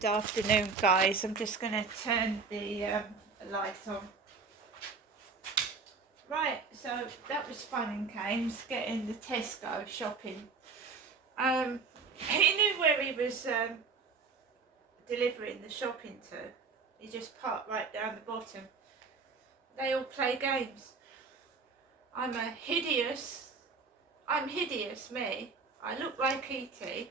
Good afternoon, guys. I'm just going to turn the light on. Right, so that was fun and games, getting the Tesco shopping. He knew where he was delivering the shopping to. He just parked right down the bottom. They all play games. I'm hideous, me. I look like E.T.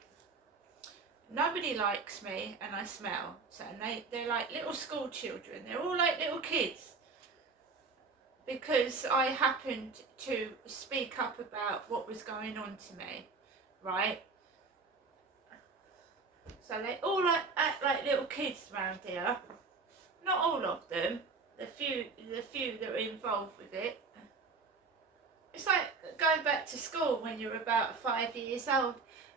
Nobody likes me and I smell. So they're like little school children. They're all like little kids. Because I happened to speak up about what was going on to me, right? So they all act like little kids around here. Not all of them. The few that are involved with it. It's like going back to school when you're about 5 years old.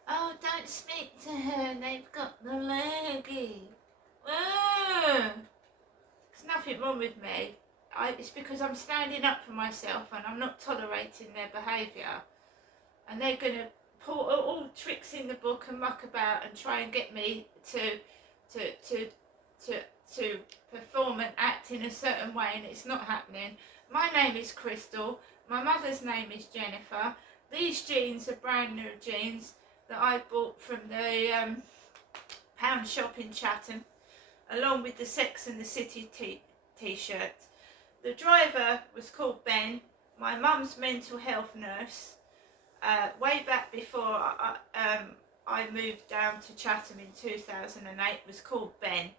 Oh, don't speak to her, they've got the lurgy. There's nothing wrong with me. It's because I'm standing up for myself and I'm not tolerating their behaviour. And they're going to pull all tricks in the book and muck about and try and get me to perform and act in a certain way, and it's not happening. My name is Crystal. My mother's name is Jennifer. These jeans are brand new jeans that I bought from the pound shop in Chatham, along with the Sex and the City t-shirt. The driver was called Ben. My mum's mental health nurse, way back before I moved down to Chatham in 2008, was called Ben,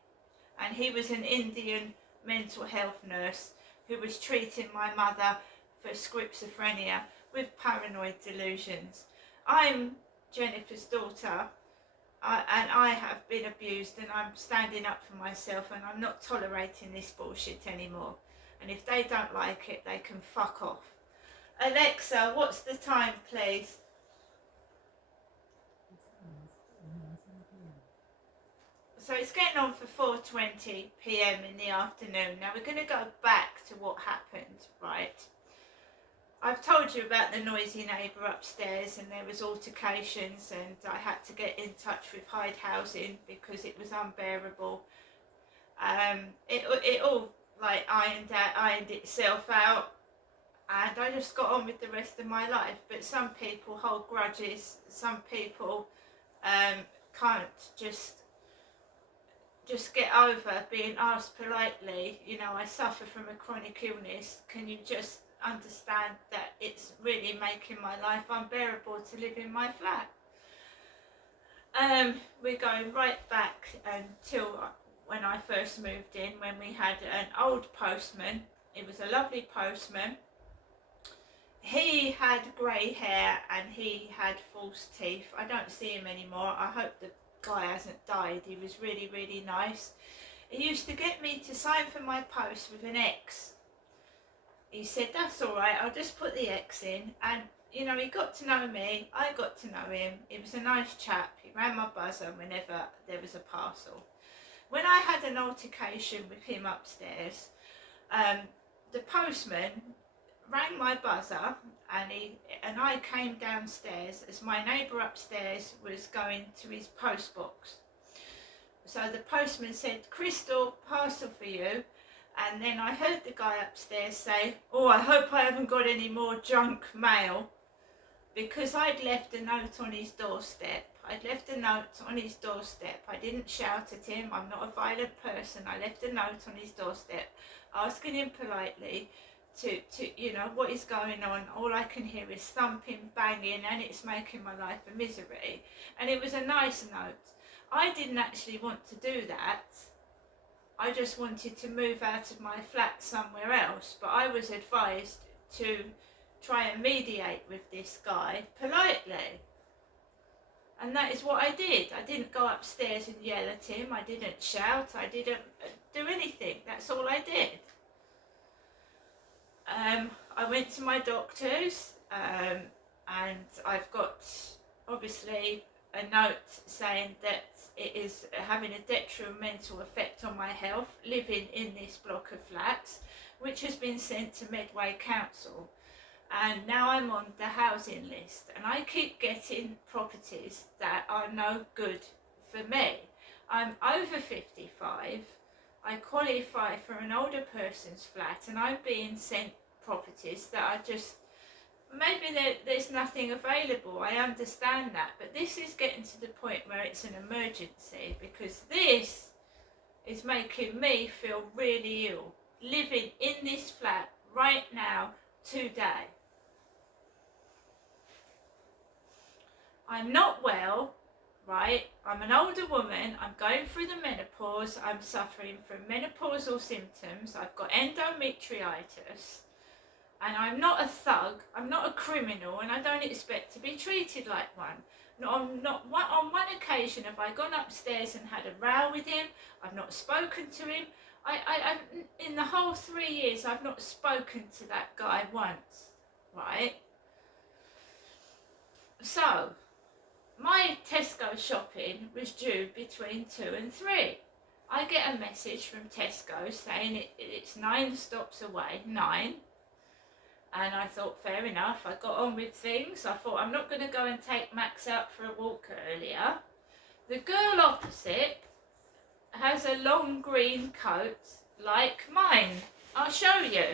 and he was an Indian mental health nurse who was treating my mother for schizophrenia with paranoid delusions. I'm Jennifer's daughter, and I have been abused, and I'm standing up for myself, and I'm not tolerating this bullshit anymore. And if they don't like it, they can fuck off. Alexa, what's the time, please? So it's getting on for 4:20 p.m. in the afternoon. Now we're going to go back to what happened, right? I've told you about the noisy neighbour upstairs, and there was altercations, and I had to get in touch with Hyde Housing because it was unbearable. It all like ironed itself out, and I just got on with the rest of my life. But some people hold grudges. Some people can't just get over being asked politely. You know, I suffer from a chronic illness. Can you just understand that it's really making my life unbearable to live in my flat? We're going right back until when I first moved in, when we had an old postman. It was a lovely postman. He had grey hair and he had false teeth. I don't see him anymore. I hope the guy hasn't died. He was really, really nice. He used to get me to sign for my post with an X. He said, that's all right, I'll just put the X in. And, you know, he got to know me, I got to know him. He was a nice chap. He ran my buzzer whenever there was a parcel. When I had an altercation with him upstairs, the postman rang my buzzer, and I came downstairs as my neighbour upstairs was going to his post box. So the postman said, Crystal, parcel for you. And then I heard the guy upstairs say, oh, I hope I haven't got any more junk mail, because I'd left a note on his doorstep. I didn't shout at him. I'm not a violent person. I left a note on his doorstep asking him politely to you know, what is going on. All I can hear is thumping, banging, and it's making my life a misery. And it was a nice note. I didn't actually want to do that. I just wanted to move out of my flat somewhere else, but I was advised to try and mediate with this guy politely. And that is what I did. I didn't go upstairs and yell at him. I didn't shout. I didn't do anything. That's all I did. I went to my doctors, and I've got obviously a note saying that it is having a detrimental effect on my health living in this block of flats, which has been sent to Medway Council. And now I'm on the housing list, and I keep getting properties that are no good for me. I'm over 55, I qualify for an older person's flat, and I'm being sent properties that are just, maybe there's nothing available, I understand that, but this is getting to the point where it's an emergency, because this is making me feel really ill, living in this flat right now, today. I'm not well, right? I'm an older woman, I'm going through the menopause, I'm suffering from menopausal symptoms, I've got endometritis, and I'm not a thug, I'm not a criminal, and I don't expect to be treated like one. On one occasion have I gone upstairs and had a row with him. I've not spoken to him. In the whole 3 years, I've not spoken to that guy once, right? So, my Tesco shopping was due between 2 and 3. I get a message from Tesco saying it's 9 stops away, 9. And I thought, fair enough, I got on with things. I thought, I'm not going to go and take Max out for a walk earlier. The girl opposite has a long green coat like mine. I'll show you.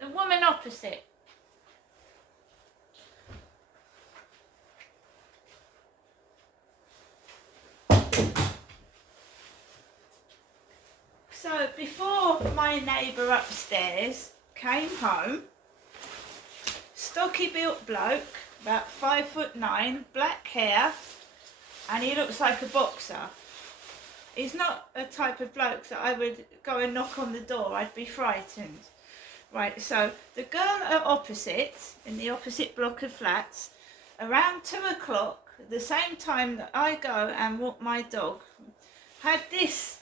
The woman opposite. So before my neighbour upstairs came home, stocky built bloke, about 5'9", black hair, and he looks like a boxer. He's not a type of bloke that I would go and knock on the door, I'd be frightened. Right, so the girl opposite, in the opposite block of flats, around 2 o'clock, the same time that I go and walk my dog, had this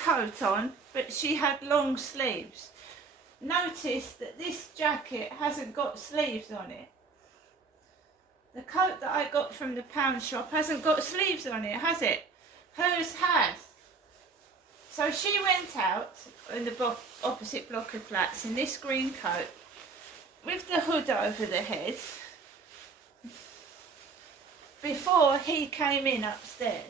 coat on, but she had long sleeves. Notice that this jacket hasn't got sleeves on it. The coat that I got from the pound shop hasn't got sleeves on it, has it? Hers has. So she went out in the opposite block of flats in this green coat with the hood over the head before he came in upstairs.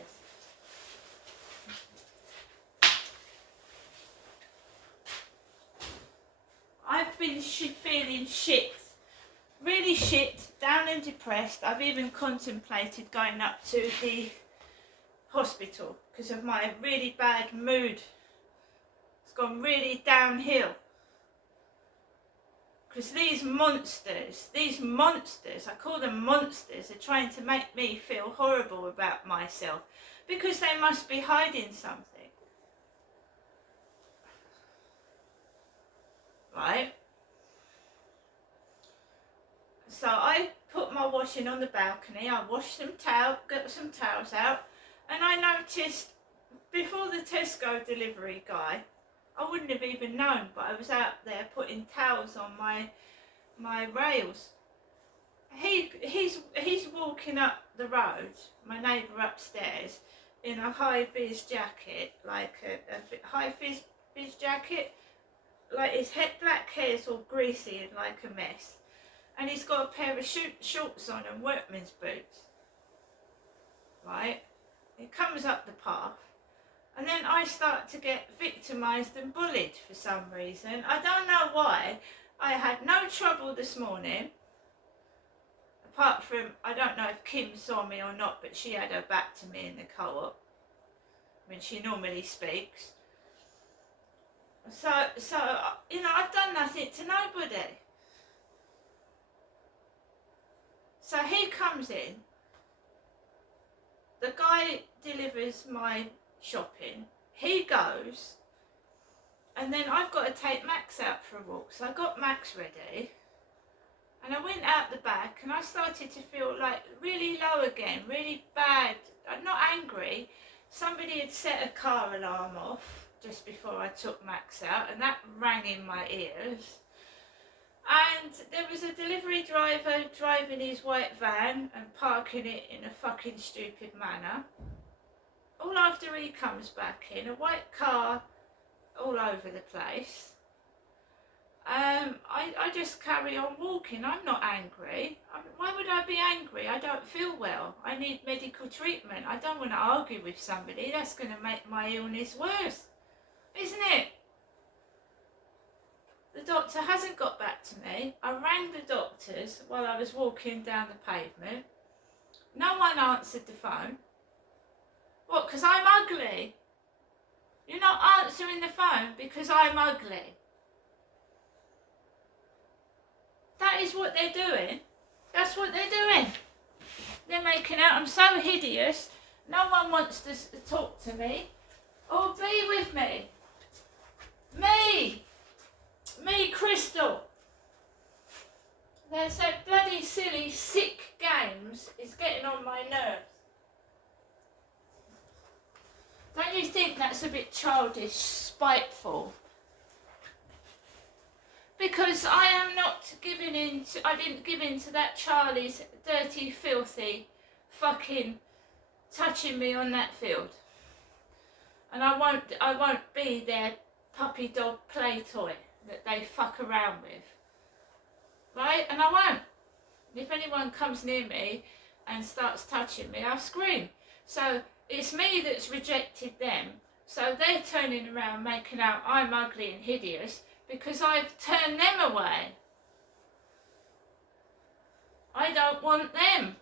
I've been feeling shit, really shit, down and depressed. I've even contemplated going up to the hospital because of my really bad mood. It's gone really downhill. Because these monsters, I call them monsters, are trying to make me feel horrible about myself because they must be hiding something. Right? So I put my washing on the balcony, I washed got some towels out, and I noticed before the Tesco delivery guy, I wouldn't have even known, but I was out there putting towels on my rails. He's walking up the road, my neighbour upstairs, in a high-vis jacket, like a high-vis jacket, like his black hair's all greasy and like a mess, and he's got a pair of shorts on and workman's boots. Right? He comes up the path, and then I start to get victimised and bullied for some reason. I don't know why. I had no trouble this morning, apart from, I don't know if Kim saw me or not, but she had her back to me in the co-op when she normally speaks. So you know, I've done nothing to nobody. So he comes in, the guy delivers my shopping, he goes, and then I've got to take Max out for a walk. So I got Max ready, and I went out the back, and I started to feel like really low again, really bad. I'm not angry. Somebody had set a car alarm off just before I took Max out, and that rang in my ears. And there was a delivery driver driving his white van and parking it in a fucking stupid manner. All after he comes back in, a white car all over the place. I just carry on walking. I'm not angry. Why would I be angry? I don't feel well. I need medical treatment. I don't want to argue with somebody. That's going to make my illness worse, isn't it? The doctor hasn't got back to me. I rang the doctors while I was walking down the pavement. No one answered the phone. What, because I'm ugly? You're not answering the phone because I'm ugly. That is what they're doing. That's what they're doing. They're making out I'm so hideous. No one wants to talk to me or be with me. Me, Crystal. There's that bloody silly, sick games is getting on my nerves. Don't you think that's a bit childish, spiteful? Because I am not giving in to, I didn't give in to that Charlie's dirty, filthy, fucking touching me on that field. And I won't be their puppy dog play toy that they fuck around with. Right? And I won't. If anyone comes near me and starts touching me, I'll scream. So it's me that's rejected them. So they're turning around making out I'm ugly and hideous because I've turned them away. I don't want them.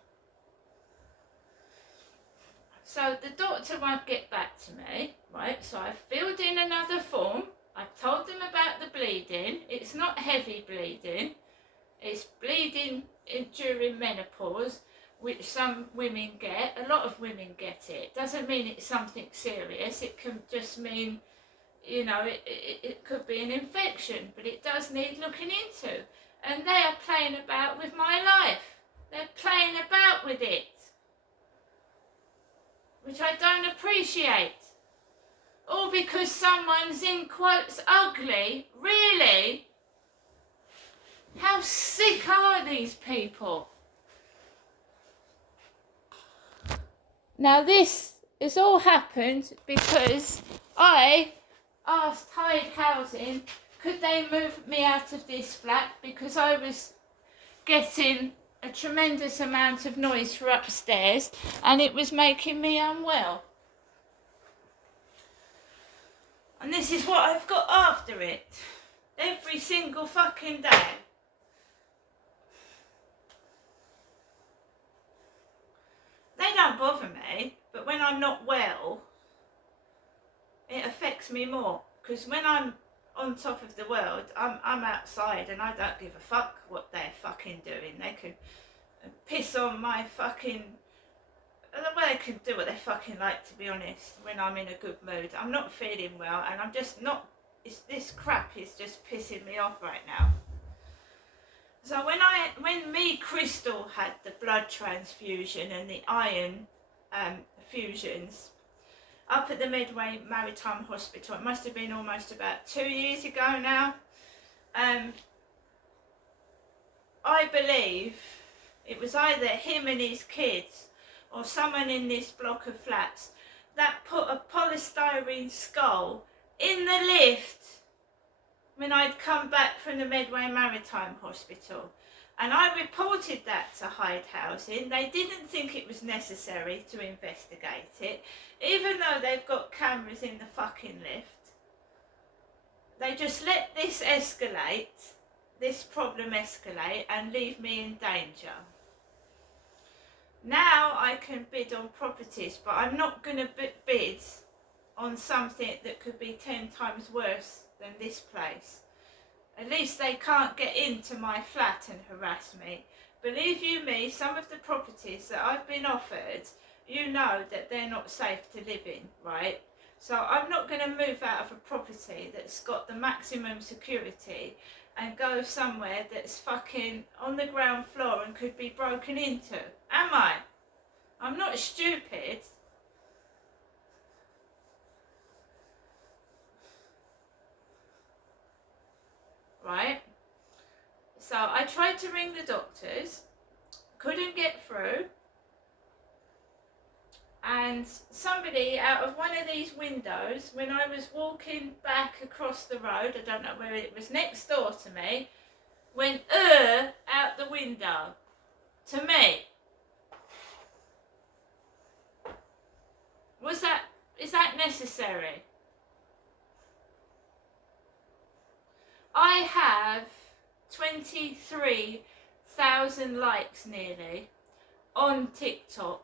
So the doctor won't get back to me, right? So I've filled in another form. I've told them about the bleeding. It's not heavy bleeding. It's bleeding during menopause, which some women get. A lot of women get it. Doesn't mean it's something serious. It can just mean, you know, it could be an infection, but it does need looking into. And they are playing about with my life. They're playing about with it, which I don't appreciate. All because someone's in quotes ugly. Really? How sick are these people? Now this has all happened because I asked Hyde Housing, could they move me out of this flat because I was getting a tremendous amount of noise from upstairs and it was making me unwell. And this is what I've got after it. Every single fucking day. They don't bother me, but when I'm not well, it affects me more. Because when I'm on top of the world, I'm outside and I don't give a fuck what they're fucking doing. They can piss on my fucking... Well, they can do what they fucking like, to be honest, when I'm in a good mood. I'm not feeling well and I'm just not... This crap is just pissing me off right now. So when me, Crystal, had the blood transfusion and the iron fusions up at the Medway Maritime Hospital, it must have been almost about 2 years ago now, I believe it was either him and his kids or someone in this block of flats that put a polystyrene skull in the lift when I'd come back from the Medway Maritime Hospital. And I reported that to Hyde Housing. They didn't think it was necessary to investigate it, even though they've got cameras in the fucking lift. They just let this escalate, this problem escalate, and leave me in danger. Now I can bid on properties, but I'm not going to bid on something that could be 10 times worse than this place. At least they can't get into my flat and harass me. Believe you me, some of the properties that I've been offered, you know that they're not safe to live in, right? So I'm not going to move out of a property that's got the maximum security and go somewhere that's fucking on the ground floor and could be broken into. Am I? I'm not stupid. Right? So I tried to ring the doctors, couldn't get through, and somebody out of one of these windows, when I was walking back across the road, I don't know where it was, next door to me, went out the window to me. Is that necessary? I have 23,000 likes nearly on TikTok.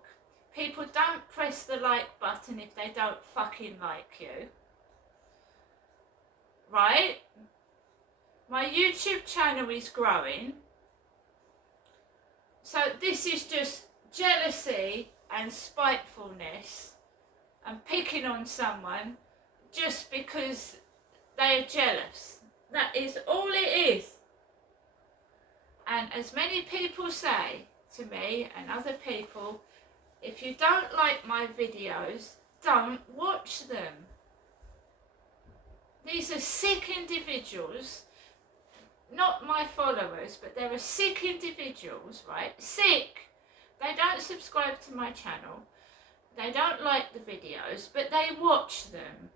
People don't press the like button if they don't fucking like you. Right? My YouTube channel is growing. So this is just jealousy and spitefulness and picking on someone just because they are jealous. That is all it is. And as many people say to me and other people, if you don't like my videos, don't watch them. These are sick individuals, not my followers, but there are sick individuals, right? Sick. They don't subscribe to my channel. They don't like the videos, but they watch them,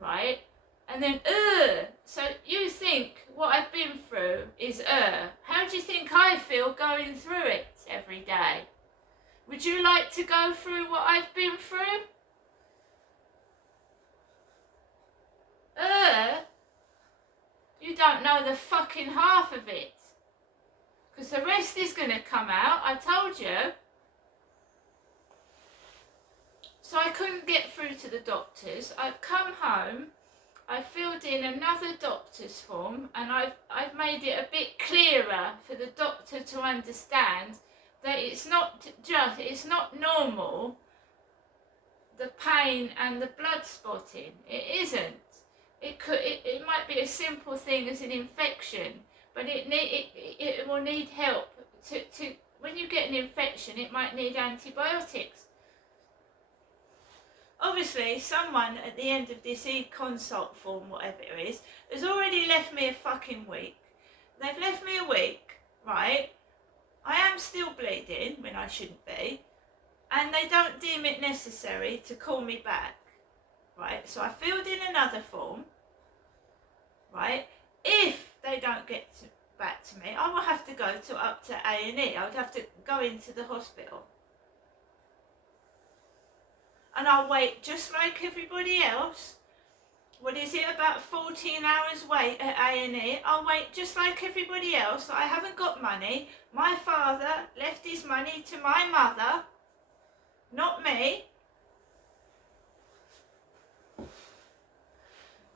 right? And then, so you think what I've been through is, how do you think I feel going through it every day? Would you like to go through what I've been through? You don't know the fucking half of it. Because the rest is going to come out, I told you. So I couldn't get through to the doctors. I've come home, I filled in another doctor's form, and I've made it a bit clearer for the doctor to understand that it's not normal, the pain and the blood spotting. It isn't. It might be a simple thing as an infection, but it will need help to when you get an infection, it might need antibiotics. Obviously, someone at the end of this e-consult form, whatever it is, has already left me a fucking week. They've left me a week, right? I am still bleeding when I shouldn't be, and they don't deem it necessary to call me back, right? So I filled in another form, right? If they don't get back to me, I will have to go up to A&E. I would have to go into the hospital. And I'll wait just like everybody else. What is it, about 14 hours wait at A&E? I'll wait just like everybody else. I haven't got money. My father left his money to my mother, not me.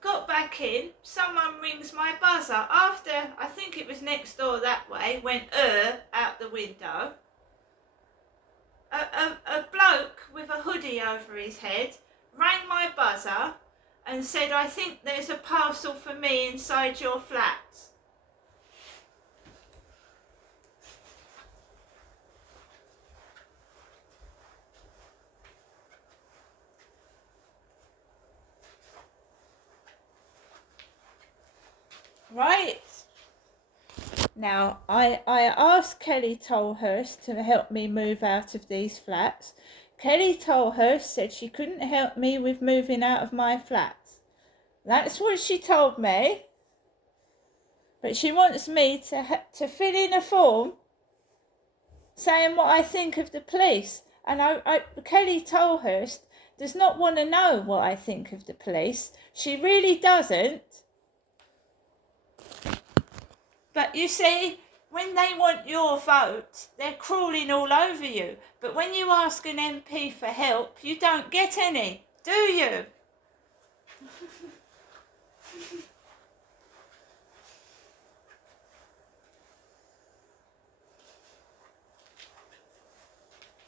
Got back in, someone rings my buzzer. After, I think it was next door that way, went out the window. A bloke with a hoodie over his head rang my buzzer and said, I think there's a parcel for me inside your flat. Right. Now, I asked Kelly Tolhurst to help me move out of these flats. Kelly Tolhurst said she couldn't help me with moving out of my flats. That's what she told me. But she wants me to fill in a form saying what I think of the police. And Kelly Tolhurst does not want to know what I think of the police. She really doesn't. But you see, when they want your vote, they're crawling all over you. But when you ask an MP for help, you don't get any, do you?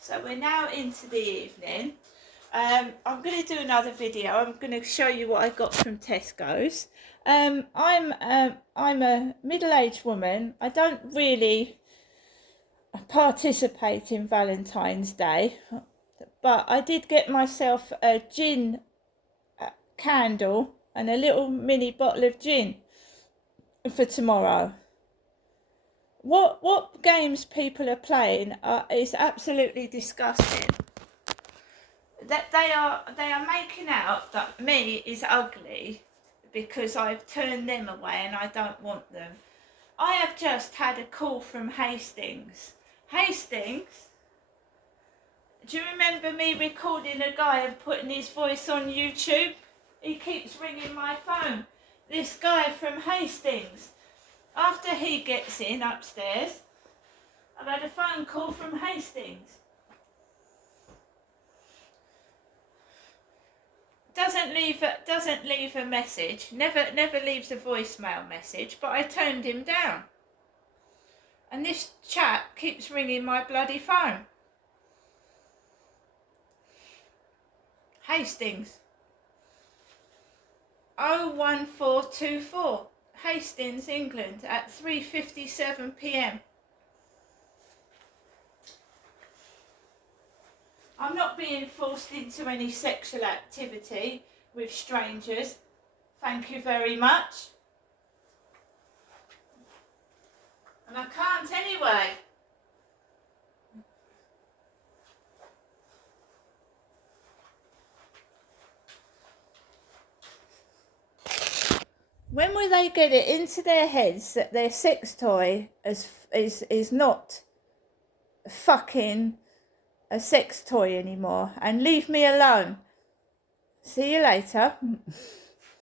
So we're now into the evening. I'm going to do another video. I'm going to show you what I got from Tesco's. I'm a middle-aged woman. I don't really participate in Valentine's Day, but I did get myself a gin candle and a little mini bottle of gin for tomorrow. What games people are playing is absolutely disgusting. that they are making out that me is ugly because I've turned them away and I don't want them. I have just had a call from Hastings. Hastings, do you remember me recording a guy and putting his voice on YouTube? He keeps ringing my phone. This guy from Hastings. After he gets in upstairs, I've had a phone call from Hastings. Doesn't leave a message. Never leaves a voicemail message. But I turned him down. And this chap keeps ringing my bloody phone. Hastings. 01424. Hastings, England, at 3:57 p.m. I'm not being forced into any sexual activity with strangers. Thank you very much. And I can't anyway. When will they get it into their heads that their sex toy is not fucking a sex toy anymore, and leave me alone? See you later.